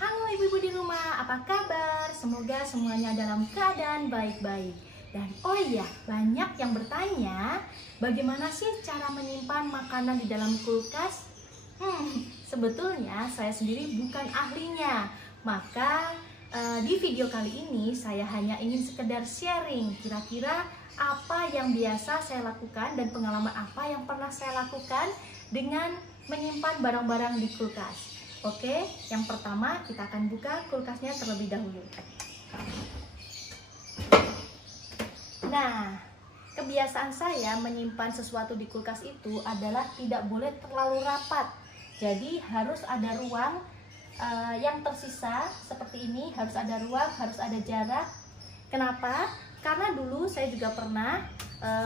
Halo ibu-ibu di rumah, apa kabar? Semoga semuanya dalam keadaan baik-baik. Dan oh iya, banyak yang bertanya, bagaimana sih cara menyimpan makanan di dalam kulkas? Sebetulnya saya sendiri bukan ahlinya. Maka di video kali ini saya hanya ingin sekedar sharing kira-kira apa yang biasa saya lakukan dan pengalaman apa yang pernah saya lakukan dengan menyimpan barang-barang di kulkas. Oke, yang pertama kita akan buka kulkasnya terlebih dahulu. Nah, kebiasaan saya menyimpan sesuatu di kulkas itu adalah tidak boleh terlalu rapat. Jadi harus ada ruang yang tersisa seperti ini, harus ada ruang, harus ada jarak. Kenapa? Karena dulu saya juga pernah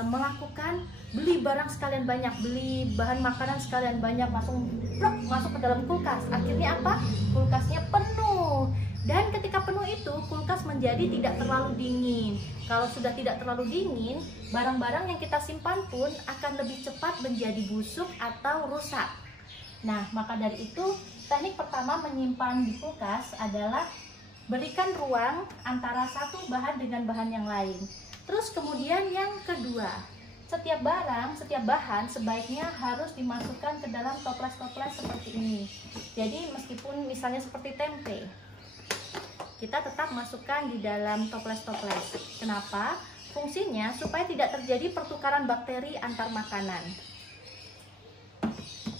melakukan beli barang sekalian banyak, beli bahan makanan sekalian banyak, langsung blok masuk ke dalam kulkas. Akhirnya apa? Kulkasnya penuh. Dan ketika penuh itu, kulkas menjadi tidak terlalu dingin. Kalau sudah tidak terlalu dingin, barang-barang yang kita simpan pun akan lebih cepat menjadi busuk atau rusak. Nah, maka dari itu, teknik pertama menyimpan di kulkas adalah berikan ruang antara satu bahan dengan bahan yang lain. Terus kemudian yang kedua, setiap barang, setiap bahan sebaiknya harus dimasukkan ke dalam toples-toples seperti ini. Jadi meskipun misalnya seperti tempe, kita tetap masukkan di dalam toples-toples. Kenapa? Fungsinya supaya tidak terjadi pertukaran bakteri antar makanan.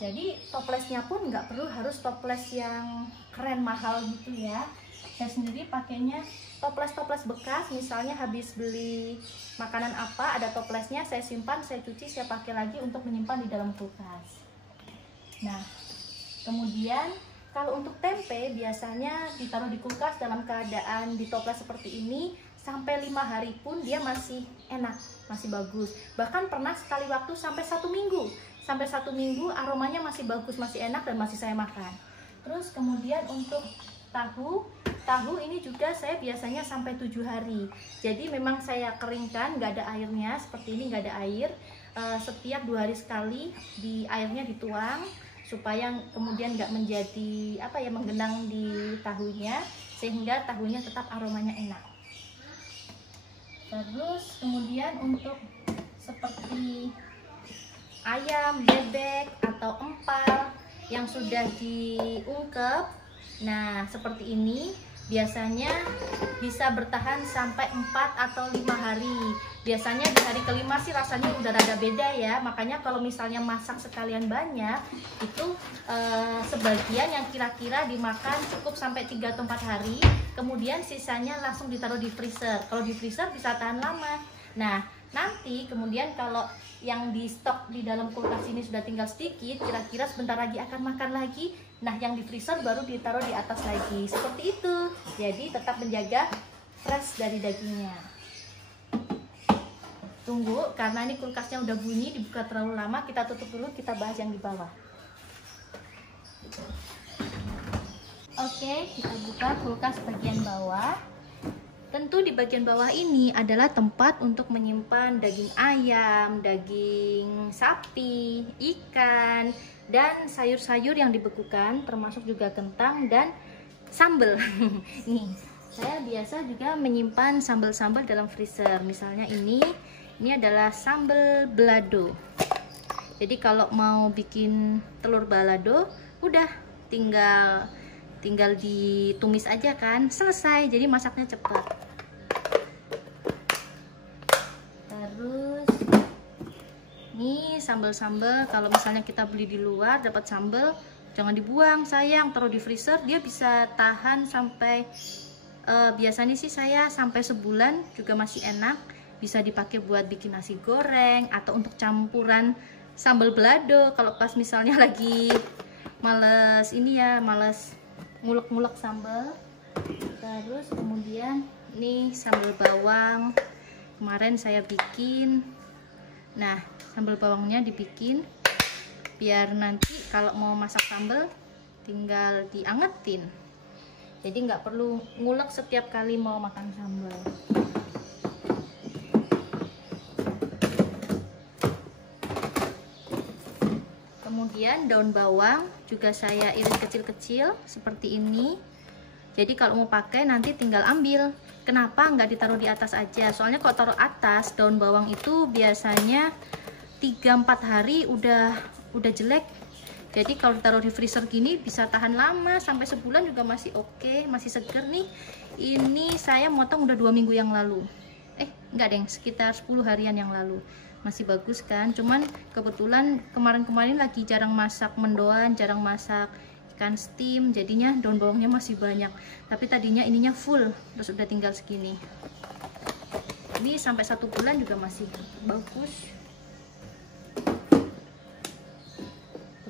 Jadi toplesnya pun nggak perlu harus toples yang keren mahal gitu ya. Saya sendiri pakainya toples-toples bekas, misalnya habis beli makanan apa, ada toplesnya, saya simpan, saya cuci, saya pakai lagi untuk menyimpan di dalam kulkas. Nah, kemudian kalau untuk tempe biasanya ditaruh di kulkas dalam keadaan di toples seperti ini sampai 5 hari pun dia masih enak, masih bagus. Bahkan pernah sekali waktu sampai 1 minggu. Sampai 1 minggu aromanya masih bagus, masih enak dan masih saya makan. Terus kemudian untuk tahu ini juga saya biasanya sampai 7 hari. Jadi memang saya keringkan, nggak ada airnya, seperti ini nggak ada air. Setiap 2 hari sekali di airnya dituang supaya kemudian nggak menjadi menggenang di tahunya, sehingga tahunya tetap aromanya enak. Terus kemudian untuk seperti ayam, bebek atau empal yang sudah diungkep, nah seperti ini biasanya bisa bertahan sampai 4 atau 5 hari. Biasanya di hari kelima sih rasanya udah rada beda ya. Makanya kalau misalnya masak sekalian banyak, itu sebagian yang kira-kira dimakan cukup sampai 3 atau 4 hari. Kemudian sisanya langsung ditaruh di freezer. Kalau di freezer bisa tahan lama. Nah, nanti kemudian kalau yang di stok di dalam kulkas ini sudah tinggal sedikit, kira-kira sebentar lagi akan makan lagi. Nah, yang di freezer baru ditaruh di atas lagi. Seperti itu. Jadi tetap menjaga fresh dari dagingnya. Tunggu, karena ini kulkasnya udah bunyi, dibuka terlalu lama, kita tutup dulu, kita bahas yang di bawah. Oke, kita buka kulkas bagian bawah. Tentu di bagian bawah ini adalah tempat untuk menyimpan daging ayam, daging sapi, ikan, dan sayur-sayur yang dibekukan, termasuk juga kentang dan sambal. Nih, saya biasa juga menyimpan sambal-sambal dalam freezer. Misalnya ini adalah sambal balado. Jadi kalau mau bikin telur balado, udah tinggal ditumis aja kan, selesai. Jadi masaknya cepat. Terus ini sambal-sambal, kalau misalnya kita beli di luar dapat sambal, jangan dibuang, sayang, taruh di freezer, dia bisa tahan sampai biasanya sih saya sampai sebulan juga masih enak. Bisa dipakai buat bikin nasi goreng atau untuk campuran sambal balado kalau pas misalnya lagi males ngulek-ngulek sambal. Terus kemudian ini sambal bawang kemarin saya bikin. Nah, sambal bawangnya dibikin biar nanti kalau mau masak sambal tinggal diangetin, jadi nggak perlu ngulek setiap kali mau makan sambal. Kemudian daun bawang juga saya iris kecil-kecil seperti ini. Jadi kalau mau pakai nanti tinggal ambil. Kenapa nggak ditaruh di atas aja? Soalnya kalau taruh atas, daun bawang itu biasanya 3-4 hari udah jelek. Jadi kalau ditaruh di freezer gini bisa tahan lama, sampai sebulan juga masih oke, masih seger nih. Ini saya motong udah 2 minggu yang lalu. Enggak deng, sekitar 10 harian yang lalu. Masih bagus kan, cuman kebetulan kemarin-kemarin lagi jarang masak mendoan, jarang masak ikan steam, jadinya daun bawangnya masih banyak. Tapi tadinya ininya full, terus udah tinggal segini. Ini sampai 1 bulan juga masih bagus.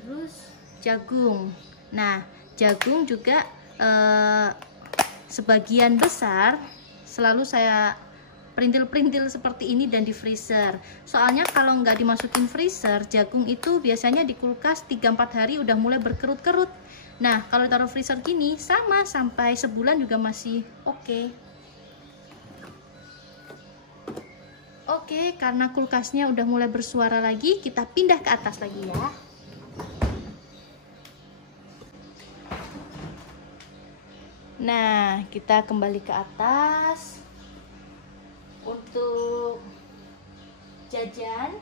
Terus jagung. Nah, jagung juga sebagian besar selalu saya perintil-perintil seperti ini dan di freezer. Soalnya kalau nggak dimasukin freezer, jagung itu biasanya di kulkas 3-4 hari udah mulai berkerut-kerut. Nah, kalau taruh freezer gini sama, sampai sebulan juga masih oke. Oke, karena kulkasnya udah mulai bersuara lagi, kita pindah ke atas lagi ya. Nah, kita kembali ke atas. Untuk jajan,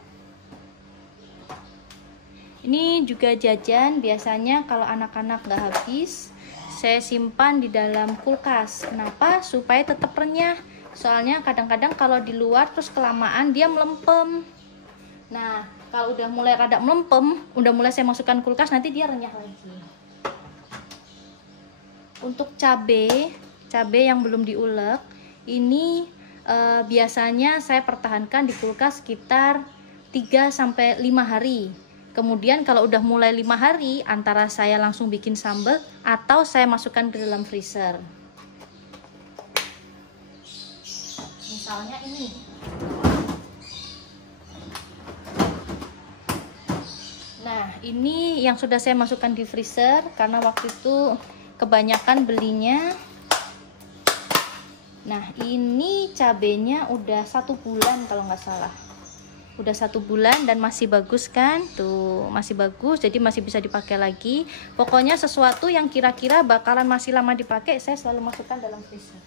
ini juga jajan. Biasanya kalau anak-anak nggak habis, saya simpan di dalam kulkas. Kenapa? Supaya tetap renyah. Soalnya kadang-kadang kalau di luar terus kelamaan dia melempem. Nah, kalau udah mulai rada melempem, udah mulai saya masukkan kulkas, nanti dia renyah lagi. Untuk cabai yang belum diulek, ini biasanya saya pertahankan di kulkas sekitar 3-5 hari. Kemudian kalau udah mulai 5 hari, antara saya langsung bikin sambal atau saya masukkan ke dalam freezer. Misalnya ini. Nah, ini yang sudah saya masukkan di freezer karena waktu itu kebanyakan belinya. Nah, ini cabenya udah 1 bulan kalau nggak salah. Udah 1 bulan dan masih bagus kan? Tuh, masih bagus, jadi masih bisa dipakai lagi. Pokoknya sesuatu yang kira-kira bakalan masih lama dipakai, saya selalu masukkan dalam freezer.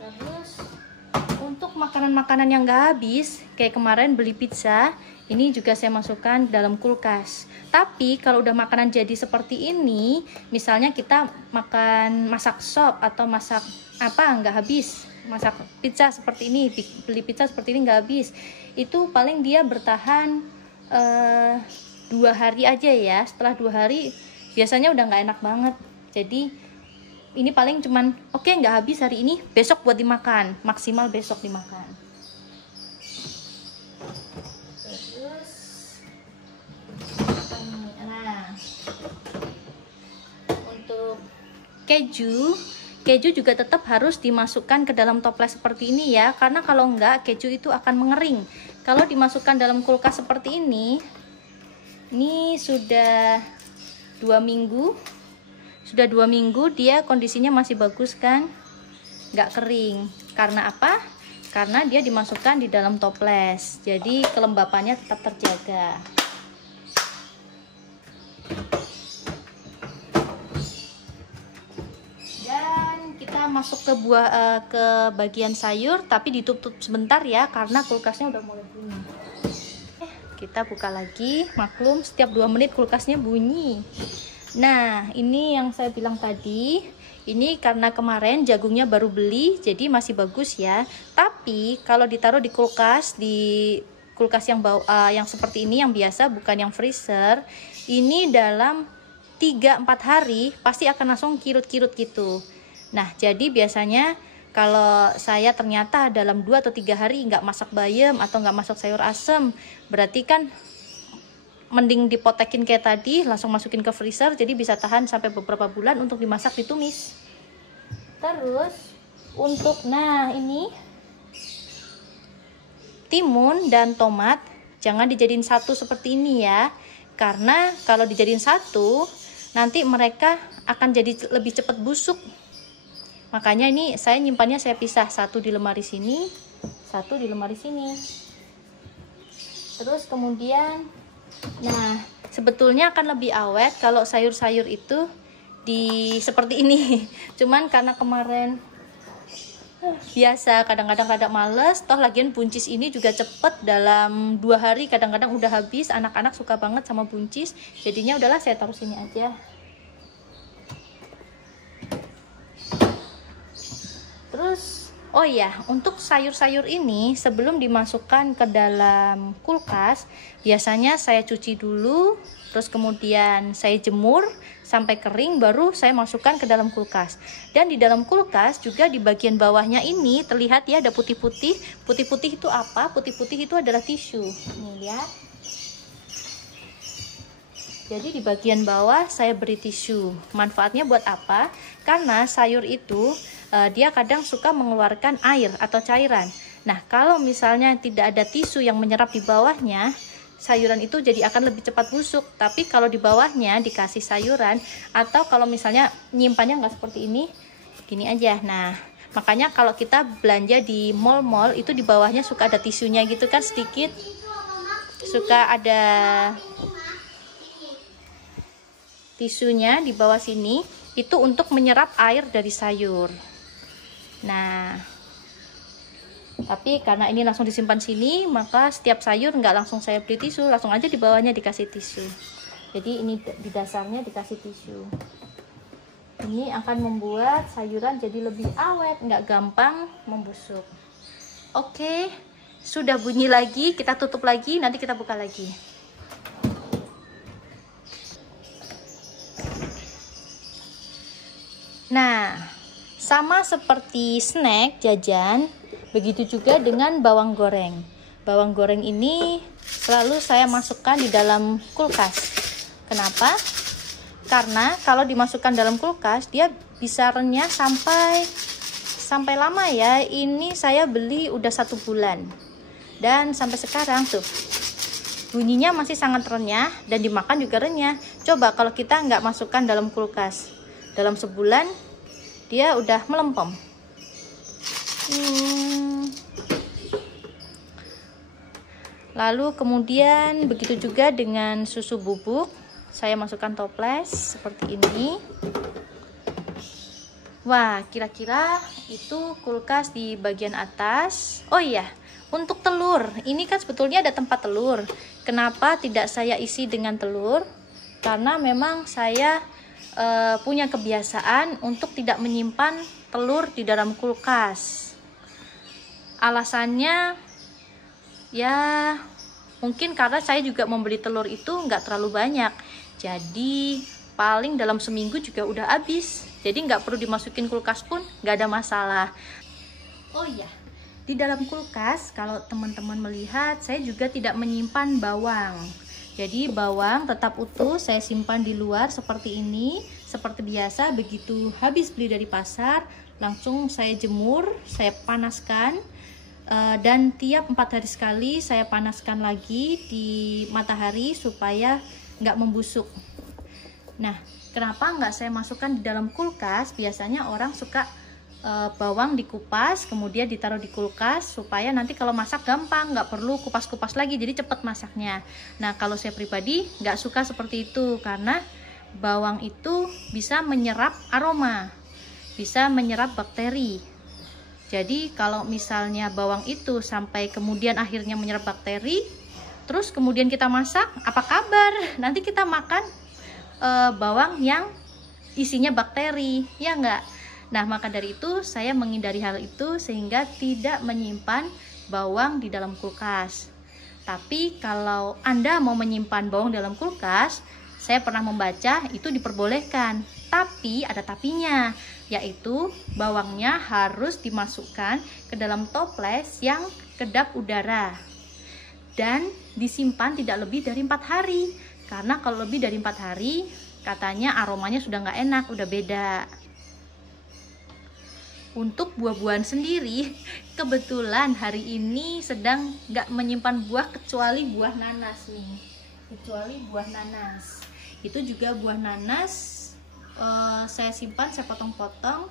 Terus, untuk makanan-makanan yang nggak habis, kayak kemarin beli pizza, ini juga saya masukkan dalam kulkas. Tapi kalau udah makanan jadi seperti ini, misalnya kita masak sop atau masak apa nggak habis, masak pizza seperti ini, beli pizza seperti ini nggak habis, itu paling dia bertahan 2 hari aja ya. Setelah 2 hari biasanya udah nggak enak banget. Jadi ini paling cuman oke, nggak habis hari ini, besok buat dimakan, maksimal besok dimakan. Keju juga tetap harus dimasukkan ke dalam toples seperti ini ya, karena kalau enggak keju itu akan mengering. Kalau dimasukkan dalam kulkas seperti ini sudah 2 minggu, dia kondisinya masih bagus kan, nggak kering. Karena apa? Karena dia dimasukkan di dalam toples, jadi kelembapannya tetap terjaga. Masuk ke bagian sayur, tapi ditutup sebentar ya karena kulkasnya udah mulai bunyi. Kita buka lagi, maklum setiap 2 menit kulkasnya bunyi. Nah, ini yang saya bilang tadi, ini karena kemarin jagungnya baru beli, jadi masih bagus ya. Tapi kalau ditaruh di kulkas yang seperti ini, yang biasa bukan yang freezer, ini dalam 3-4 hari pasti akan langsung kirut-kirut gitu. Nah, jadi biasanya kalau saya ternyata dalam 2 atau 3 hari nggak masak bayam atau nggak masak sayur asem, berarti kan mending dipotekin kayak tadi, langsung masukin ke freezer, jadi bisa tahan sampai beberapa bulan untuk dimasak, ditumis. Terus untuk, nah ini timun dan tomat jangan dijadiin satu seperti ini ya, karena kalau dijadiin satu nanti mereka akan jadi lebih cepat busuk. Makanya ini saya nyimpannya, saya pisah, 1 di lemari sini, 1 di lemari sini. Terus kemudian, nah sebetulnya akan lebih awet kalau sayur-sayur itu di seperti ini. Cuman karena kemarin biasa kadang-kadang males, toh lagian buncis ini juga cepet, dalam 2 hari kadang-kadang udah habis. Anak-anak suka banget sama buncis, jadinya udahlah saya taruh sini aja. Terus oh iya, untuk sayur-sayur ini sebelum dimasukkan ke dalam kulkas, biasanya saya cuci dulu, terus kemudian saya jemur sampai kering, baru saya masukkan ke dalam kulkas. Dan di dalam kulkas juga di bagian bawahnya ini terlihat ya ada putih-putih. Putih-putih itu apa? Putih-putih itu adalah tisu. Nih lihat. Jadi di bagian bawah saya beri tisu. Manfaatnya buat apa? Karena sayur itu dia kadang suka mengeluarkan air atau cairan. Nah, kalau misalnya tidak ada tisu yang menyerap di bawahnya, sayuran itu jadi akan lebih cepat busuk. Tapi kalau di bawahnya dikasih sayuran, atau kalau misalnya nyimpannya nggak seperti ini, gini aja. Nah, makanya kalau kita belanja di mall-mall itu di bawahnya suka ada tisunya gitu kan, sedikit suka ada tisunya di bawah sini, itu untuk menyerap air dari sayur. Nah, tapi karena ini langsung disimpan sini, maka setiap sayur nggak langsung saya beli tisu, langsung aja di bawahnya dikasih tisu. Jadi ini di dasarnya dikasih tisu. Ini akan membuat sayuran jadi lebih awet, nggak gampang membusuk. Oke, sudah bunyi lagi, kita tutup lagi, nanti kita buka lagi. Nah, sama seperti snack, jajan, begitu juga dengan bawang goreng. Bawang goreng ini selalu saya masukkan di dalam kulkas. Kenapa? Karena kalau dimasukkan dalam kulkas, dia bisa renyah sampai lama ya. Ini saya beli udah 1 bulan. Dan sampai sekarang tuh, bunyinya masih sangat renyah dan dimakan juga renyah. Coba kalau kita nggak masukkan dalam kulkas, dalam sebulan dia udah melempem. Lalu kemudian begitu juga dengan susu bubuk, saya masukkan toples seperti ini. Wah, kira-kira itu kulkas di bagian atas. Oh iya, untuk telur, ini kan sebetulnya ada tempat telur. Kenapa tidak saya isi dengan telur? Karena memang saya punya kebiasaan untuk tidak menyimpan telur di dalam kulkas. Alasannya ya mungkin karena saya juga membeli telur itu nggak terlalu banyak, jadi paling dalam seminggu juga udah habis, jadi nggak perlu dimasukin kulkas pun nggak ada masalah. Oh iya, di dalam kulkas kalau teman-teman melihat saya juga tidak menyimpan bawang. Jadi bawang tetap utuh saya simpan di luar seperti ini, seperti biasa. Begitu habis beli dari pasar, langsung saya jemur, saya panaskan, dan tiap 4 hari sekali saya panaskan lagi di matahari supaya nggak membusuk. Nah, kenapa nggak saya masukkan di dalam kulkas? Biasanya orang suka bawang dikupas kemudian ditaruh di kulkas supaya nanti kalau masak gampang, nggak perlu kupas-kupas lagi, jadi cepet masaknya. Nah, kalau saya pribadi nggak suka seperti itu karena bawang itu bisa menyerap aroma, bisa menyerap bakteri. Jadi kalau misalnya bawang itu sampai kemudian akhirnya menyerap bakteri, terus kemudian kita masak, apa kabar? Nanti kita makan bawang yang isinya bakteri, ya enggak? Nah, maka dari itu saya menghindari hal itu sehingga tidak menyimpan bawang di dalam kulkas. Tapi kalau Anda mau menyimpan bawang dalam kulkas, saya pernah membaca itu diperbolehkan. Tapi ada tapinya, yaitu bawangnya harus dimasukkan ke dalam toples yang kedap udara. Dan disimpan tidak lebih dari 4 hari. Karena kalau lebih dari 4 hari, katanya aromanya sudah nggak enak, udah beda. Untuk buah-buahan sendiri, kebetulan hari ini sedang nggak menyimpan buah kecuali buah nanas nih. Kecuali buah nanas. Itu juga buah nanas saya simpan, saya potong-potong.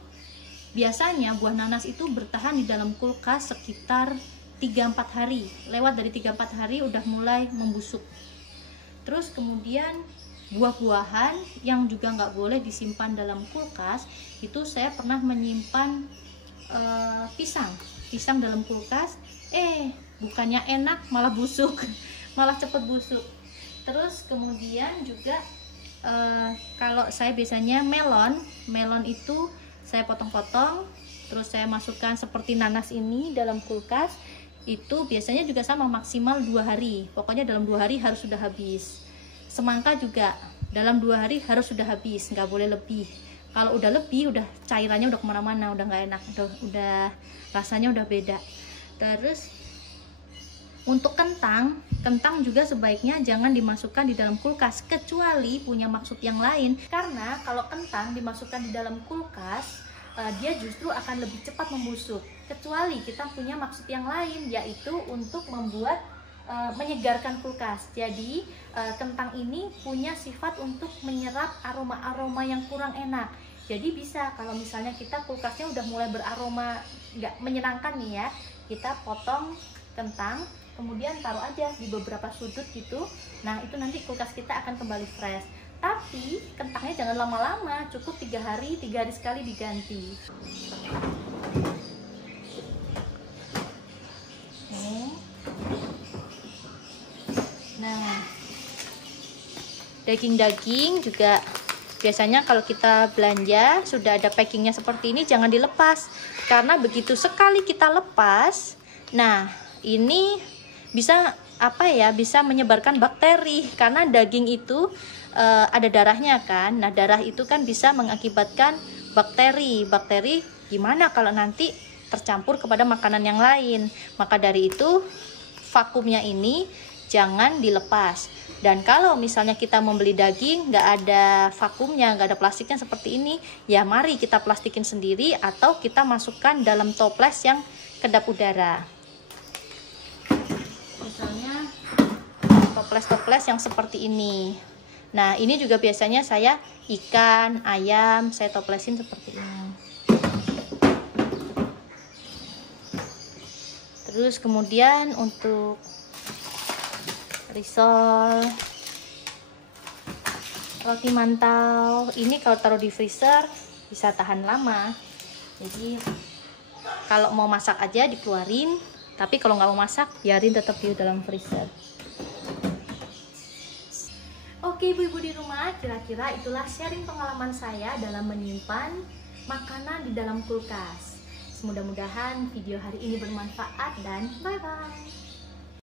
Biasanya buah nanas itu bertahan di dalam kulkas sekitar 3-4 hari. Lewat dari 3-4 hari udah mulai membusuk. Terus kemudian buah-buahan yang juga nggak boleh disimpan dalam kulkas, itu saya pernah menyimpan pisang dalam kulkas, bukannya enak malah busuk malah cepet busuk. Terus kemudian juga kalau saya biasanya melon itu saya potong-potong, terus saya masukkan seperti nanas ini dalam kulkas, itu biasanya juga sama, maksimal 2 hari, pokoknya dalam 2 hari harus sudah habis. Semangka juga dalam 2 hari harus sudah habis, nggak boleh lebih. Kalau udah lebih, udah cairannya udah kemana-mana, udah nggak enak, udah rasanya udah beda. Terus untuk kentang juga sebaiknya jangan dimasukkan di dalam kulkas, kecuali punya maksud yang lain. Karena kalau kentang dimasukkan di dalam kulkas, dia justru akan lebih cepat membusuk, kecuali kita punya maksud yang lain, yaitu untuk membuat menyegarkan kulkas. Jadi kentang ini punya sifat untuk menyerap aroma-aroma yang kurang enak. Jadi bisa kalau misalnya kita kulkasnya udah mulai beraroma nggak menyenangkan nih ya, kita potong kentang, kemudian taruh aja di beberapa sudut gitu. Nah itu nanti kulkas kita akan kembali fresh. Tapi kentangnya jangan lama-lama, cukup 3 hari sekali diganti. Nah, daging-daging juga biasanya kalau kita belanja sudah ada packingnya seperti ini, jangan dilepas, karena begitu sekali kita lepas, nah ini bisa bisa menyebarkan bakteri, karena daging itu ada darahnya kan. Nah darah itu kan bisa mengakibatkan bakteri gimana kalau nanti tercampur kepada makanan yang lain. Maka dari itu vakumnya ini jangan dilepas. Dan kalau misalnya kita membeli daging nggak ada vakumnya, nggak ada plastiknya seperti ini, ya mari kita plastikin sendiri atau kita masukkan dalam toples yang kedap udara. Misalnya toples-toples yang seperti ini. Nah ini juga biasanya saya ikan, ayam, saya toplesin seperti ini. Terus kemudian untuk risol, roti mantau, ini kalau taruh di freezer bisa tahan lama. Jadi kalau mau masak aja dikeluarin, tapi kalau nggak mau masak biarin tetap di dalam freezer. Oke ibu-ibu di rumah, kira-kira itulah sharing pengalaman saya dalam menyimpan makanan di dalam kulkas. Mudah-mudahan video hari ini bermanfaat dan bye-bye.